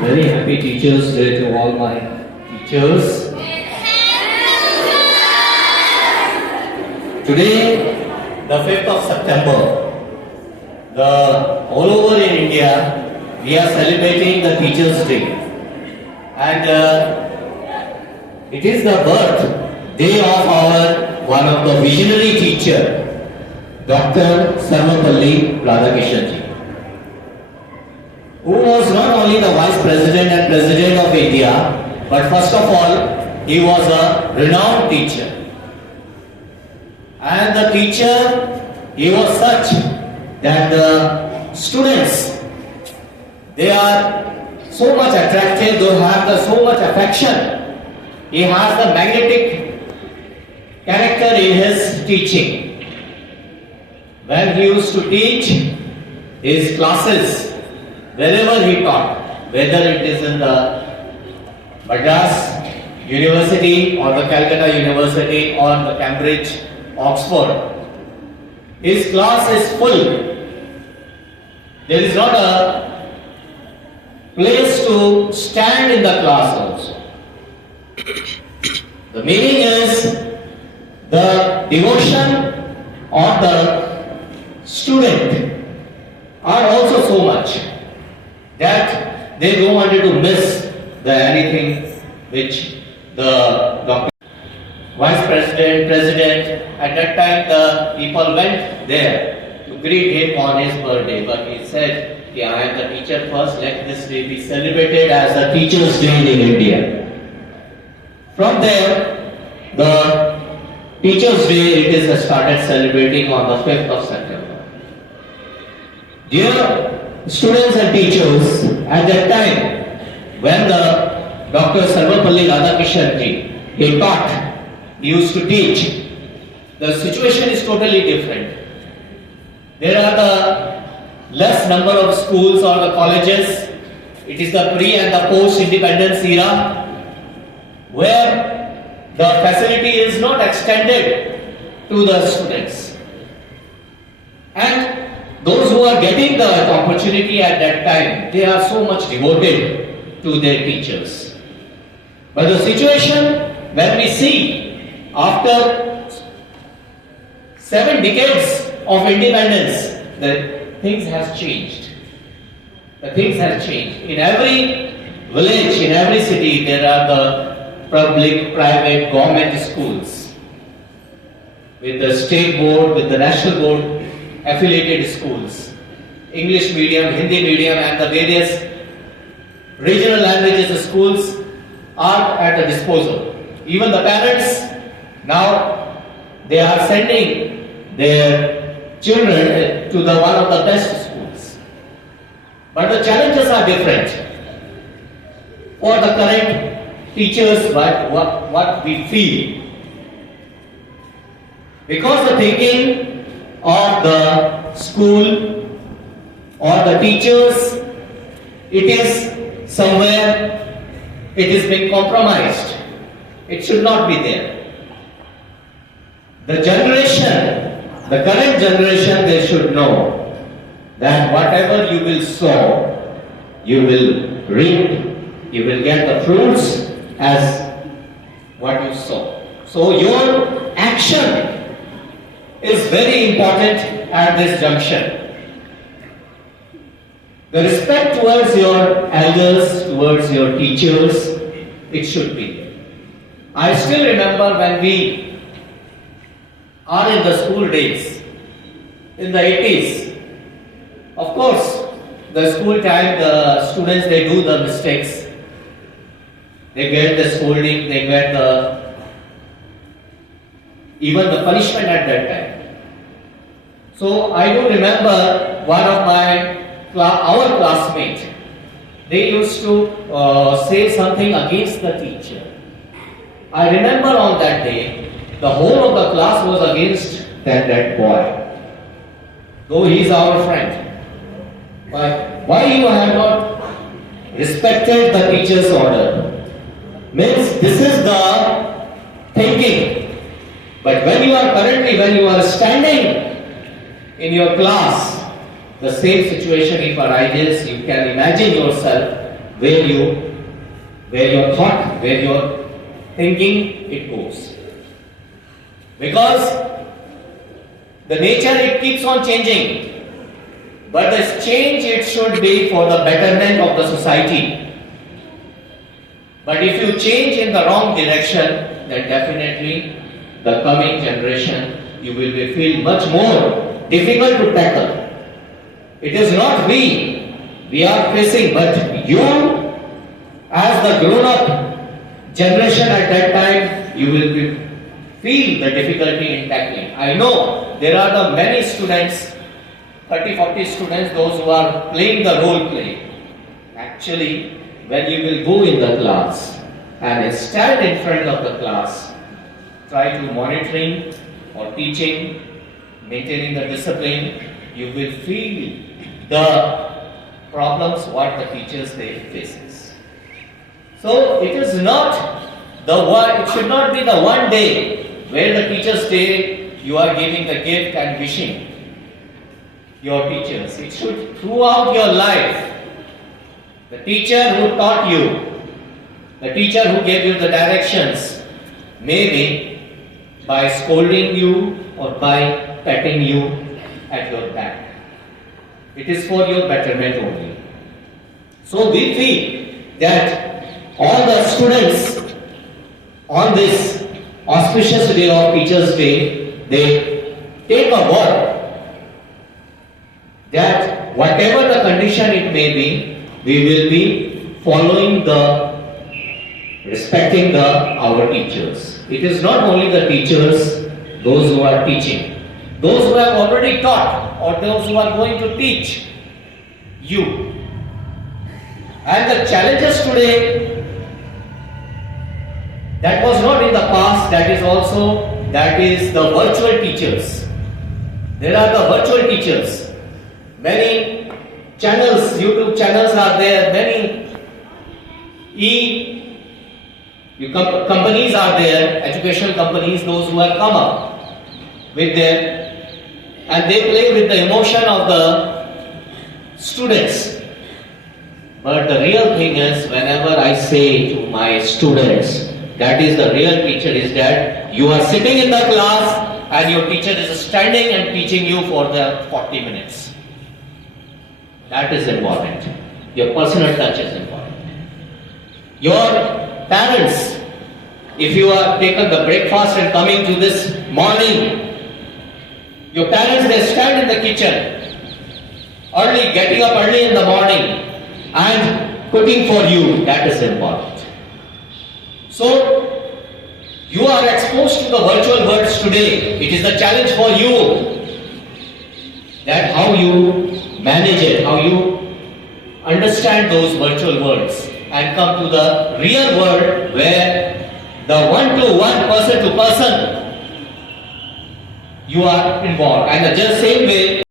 Very happy Teachers Day to all my teachers. Today, the 5th of September, all over in India, we are celebrating the Teachers Day. And it is the birthday of our one of the visionary teacher, Dr. Subba ji, who was not only the Vice President and President of India, but first of all, he was a renowned teacher. And the teacher, he was such that the students, they are so much attracted, they have so much affection. He has the magnetic character in his teaching. When he used to teach his classes, wherever he taught, whether it is in the Madras University or the Calcutta University or the Cambridge, Oxford, his class is full. There is not a place to stand in the class also. The meaning is the devotion of the student are also so much that they don't want to miss anything which the Dr. Vice President, President, at that time the people went there to greet him on his birthday, but he said, I am the teacher first, let this day be celebrated as a Teacher's Day in India. From there, the Teacher's Day, it is started celebrating on the 5th of September. Dear students and teachers, at that time, when the Dr. Subba ji, he taught, he used to teach, the situation is totally different. There are the less number of schools or the colleges. It is the pre and the post-independence era where the facility is not extended to the students. And those who are getting the opportunity at that time, they are so much devoted to their teachers. But the situation when we see after 7 decades of independence, the things has changed. The things have changed. In every village, in every city, there are the public, private, government schools with the state board, with the national board affiliated schools. English medium, Hindi medium and the various regional languages schools are at the disposal. Even the parents, now they are sending their children to one of the best schools. But the challenges are different. For the current teachers, what we feel. Because the thinking of the school or the teachers, it is somewhere, it is being compromised. It should not be there. The generation, the current generation, they should know that whatever you will sow, you will reap, you will get the fruits as what you sow. So your action is very important at this junction. The respect towards your elders, towards your teachers, it should be there. I still remember when we are in the school days, in the 80s. Of course, the school time, the students, they do the mistakes. They get the scolding, they get even the punishment at that time. So I do remember one of our classmates, they used to say something against the teacher. I remember on that day, the whole of the class was against that boy. Though he is our friend. But why you have not respected the teacher's order? Means this is the thinking. But when you are standing in your class, the same situation if arises, you can imagine yourself where your thought, where your thinking it goes. Because the nature it keeps on changing. But this change it should be for the betterment of the society. But if you change in the wrong direction, then definitely the coming generation you will be feel much more difficult to tackle. It is not we are facing, but you as the grown-up generation at that time, you will feel the difficulty in tackling. I know there are the many students, 30-40 students, those who are playing the role play. Actually, when you will go in the class and stand in front of the class, try to monitoring or teaching, maintaining the discipline, you will feel the problems what the teachers they faces. So it is not the one, it should not be the one day where the teachers day you are giving the gift and wishing your teachers. It should throughout your life. The teacher who taught you, the teacher who gave you the directions, maybe by scolding you or by patting you at your back. It is for your betterment only. So we feel that all the students on this auspicious day of Teachers' Day, they take a word that whatever the condition it may be, we will be following respecting our teachers. It is not only the teachers, those who are teaching, those who have already taught or those who are going to teach you. And the challenges today, that was not in the past, that is the virtual teachers. There are the virtual teachers. Many channels, YouTube channels are there, many companies are there, educational companies, those who have come up with them, and they play with the emotion of the students. But the real thing is, whenever I say to my students, that is the real teacher, is that you are sitting in the class and your teacher is standing and teaching you for the 40 minutes. That is important. Your personal touch is important. Your parents, if you are taken the breakfast and coming to this morning, your parents, they stand in the kitchen, early, getting up early in the morning and cooking for you. That is important. So, you are exposed to the virtual worlds today. It is the challenge for you that how you manage it, how you understand those virtual worlds and come to the real world where the one-to-one, person-to-person, you are involved. And the just same way,